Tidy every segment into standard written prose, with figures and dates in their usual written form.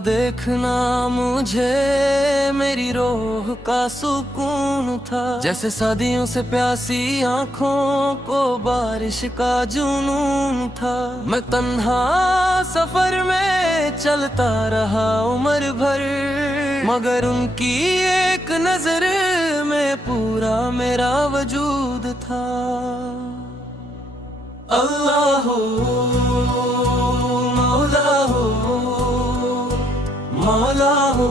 देखना मुझे मेरी रूह का सुकून था, जैसे सदियों से प्यासी आंखों को बारिश का जुनून था। मैं तन्हा सफर में चलता रहा उम्र भर, मगर उनकी एक नजर में पूरा मेरा वजूद था। अल्लाह हो, मौला हो, मौला हो,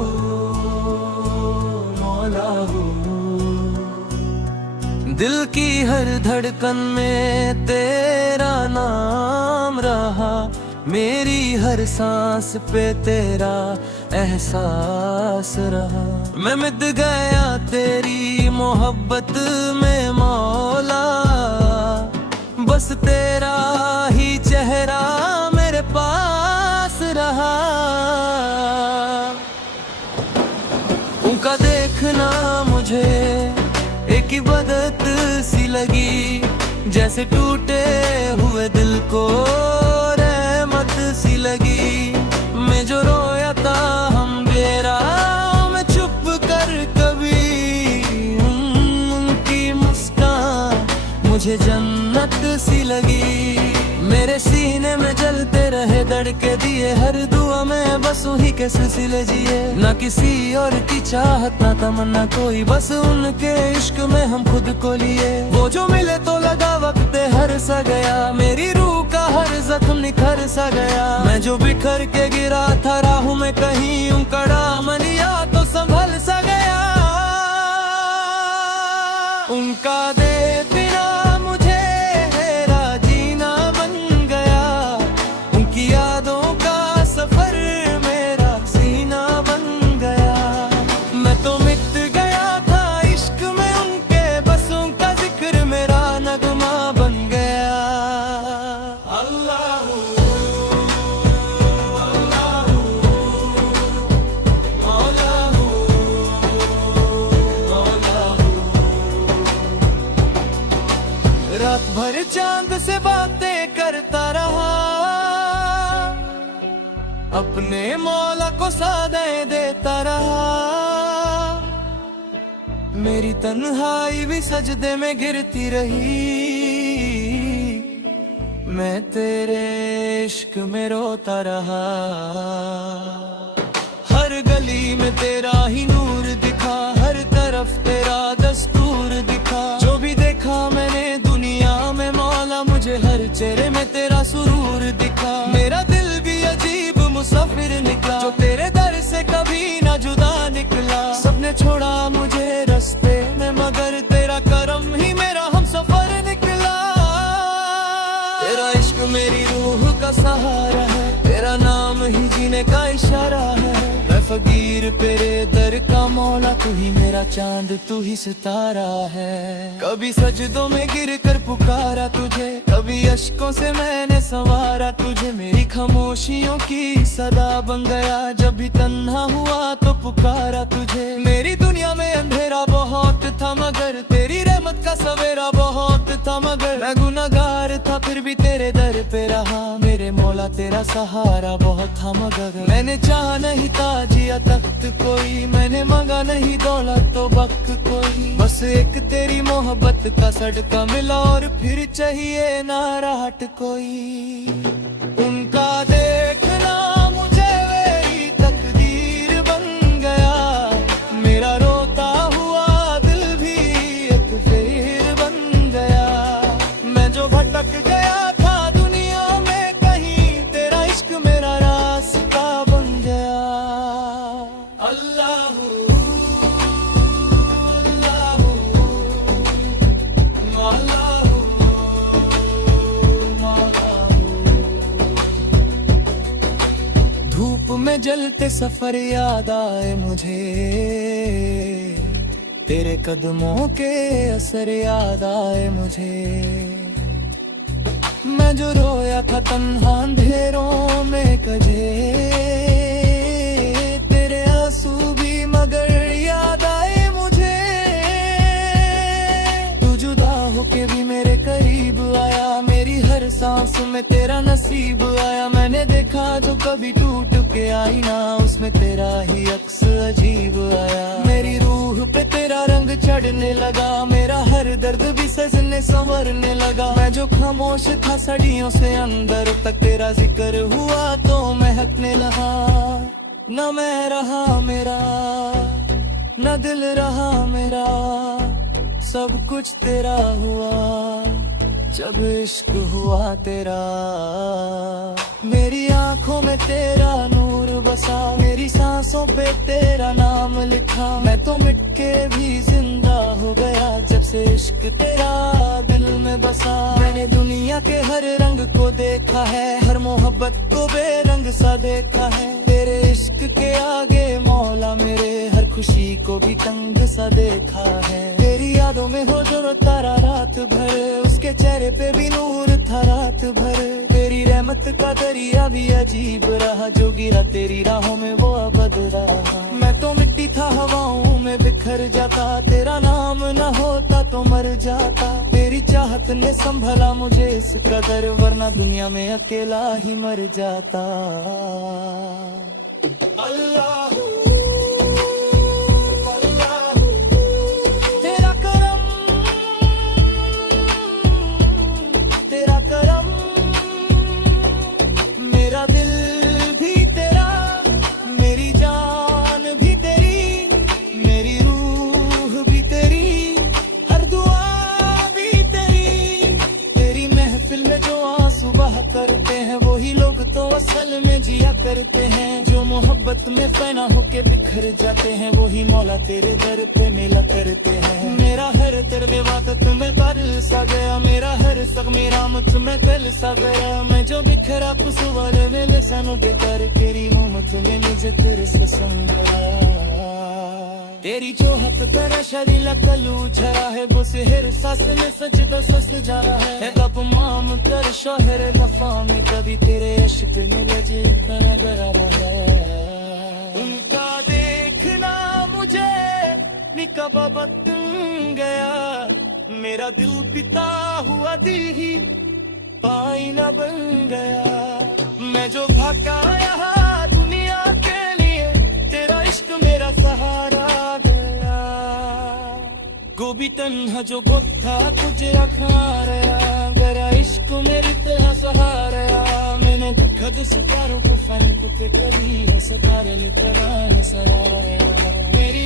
मौला हो। दिल की हर धड़कन में तेरा नाम रहा, मेरी हर सांस पे तेरा एहसास रहा। मैं मिट गया तेरी मोहब्बत में मौला, बस तेरा ही चेहरा मेरे पास रहा। उनका देखना मुझे एक इबादत सी लगी, जैसे टूटे हुए दिल को रहमत सी लगी। मैं जो रोया था हम बेरा में छुप कर कभी, उनकी मुस्कान मुझे जन्नत सी लगी। मेरे सीने में जलते रहे धड़के दिए, हर दुआ में बस उन्हीं के सिलसिले जिए। ना किसी और की चाहत ना तमन्ना कोई, बस उनके इश्क में हम खुद को लिए। वो जो मिले तो लगा वक्त हर सा गया, मेरी रूह का हर जख्म निखर सा गया। मैं जो बिखर के गिरा था राहों में कहीं, उनका दामन लिया तो संभल सा गया। उनका देखना मुझे मेरा जीना बन गया, उनकी यादों का सफर मेरा सीना बन गया। मैं तो मिट गया था इश्क में उनके, बस उनका जिक्र मेरा नगमा बन गया। अल्लाह रात भर चांद से बातें करता रहा, अपने मौला को सादे देता रहा। मेरी तन्हाई भी सजदे में गिरती रही, मैं तेरे इश्क में रोता रहा। हर गली में तेरा ही नूर दिखा, हर तरफ तेरा दस्तूर दिखा। जो भी देखा मैंने दुनिया में मौला, मुझे हर चेहरे में तेरा सुरूर दिखा। मेरा दिल भी अजीब मुसाफिर निकला, जो तेरे दर से कभी ना जुदा निकला। सबने छोड़ा मुझे रास्ते में, मगर तेरा करम ही मेरा हम सफर निकला। तेरा इश्क मेरी रूह का सहारा है, तेरा नाम ही जीने का इशारा है। मैं फकीर तेरे दर का मौला, तू ही मेरा चांद तू ही सितारा है। कभी सजदों में गिर कर पुकारा तुझे, कभी अश्कों से मैंने संवारा तुझे। मेरी खामोशियों की सदा बन गया, जब भी तन्हा हुआ तो पुकारा तुझे। मेरी दुनिया में अंधेरा बहुत था, मगर तेरी रहमत का सवेरा बहुत था। मगर मैं गुनहगार था फिर भी तेरे दर पे रहा, मेरे मौला तेरा सहारा बहुत था। मगर मैंने चाहा नहीं था जिया तख्त कोई, मैंने मांगा नहीं दौलत तो वक्त कोई। बस एक तेरी मोहब्बत का सदका मिला, और फिर चाहिए ना राहत कोई। उनका देखना मुझे मेरी तकदीर बन गया, मेरा रोता हुआ दिल भी एक फेर बन गया। मैं जो भटक गया था दुनिया में कहीं, तेरा इश्क मेरा रास्ता बन गया। अल्लाह धूप में जलते सफर याद आए मुझे, तेरे कदमों के असर याद आए मुझे। मैं जो रोया था तन्हा अंधेरों में कजे, तेरे आंसू भी मगर याद आए मुझे। तू जुदा होके भी मेरे करीब आया, मेरी हर सांस में तेरा नसीब आया। मैंने देखा जो कभी टूट के आई ना, उस लगा, मेरा हर दर्द भी सजने संवरने लगा। मैं जो खामोश था सदियों से अंदर तक, तेरा जिक्र हुआ तो महकने लगा। न मैं रहा मेरा, न दिल रहा मेरा, सब कुछ तेरा हुआ जब इश्क हुआ तेरा। मेरी आंखों में तेरा नूर बसा, मेरी सांसों पे तेरा नाम लिखा। मैं तो मिट के भी जिंदा हो गया जब से इश्क तेरा दिल में बसा। मैंने दुनिया के हर रंग को देखा है, हर मोहब्बत को बेरंग सा देखा है। तेरे इश्क के आगे मौला मेरे हर खुशी को भी तंग सा देखा है। तेरी यादों में हो जो तारा रात भर, उसके चेहरे पे भी नूर था रात भर। तेरी रहमत का दरिया भी अजीब रहा, जो गिरा तेरी राहों में वो अबद रहा। मैं तो मिट्टी था हवाओं में बिखर जाता, तेरा नाम न होता तो मर जाता। तेरी चाहत ने संभला मुझे इस कदर, वरना दुनिया में अकेला ही मर जाता। अल्लाह करते हैं वही लोग तो असल में जिया करते हैं। जो मोहब्बत में फना होके बिखर जाते हैं, वही मौला तेरे दर पे मिला करते हैं। मेरा हर तेरे बात तुम्हें कर सा गया, मेरा हर सग मेरा मुझ में कल सा गया। मैं जो बिखरा पुसवाले मेले सानू के कर तेरी मोहब्बत में मुझे तेरे से संभला। तेरी जो हथ तेरा शरीर कलू झरा है, वो सेहर सास में सजदा सस जा रहा है। कब माम कर शोहर लफा में, कभी तेरे इश्क में लजे इतना गरा है। उनका देखना मुझे निकबा बन गया, मेरा दिल पिता हुआ दी पाइना बन गया। मैं जो भागा यहाँ दुनिया के लिए, तेरा इश्क मेरा सहारा गया। गोभी तन्हा जो गोथा कुछ रखा रहा, गरा इश्क मेरी तरह सहारा। मैंने दुख सितारों को फन को कभी सतारे तरह सहारा। मेरी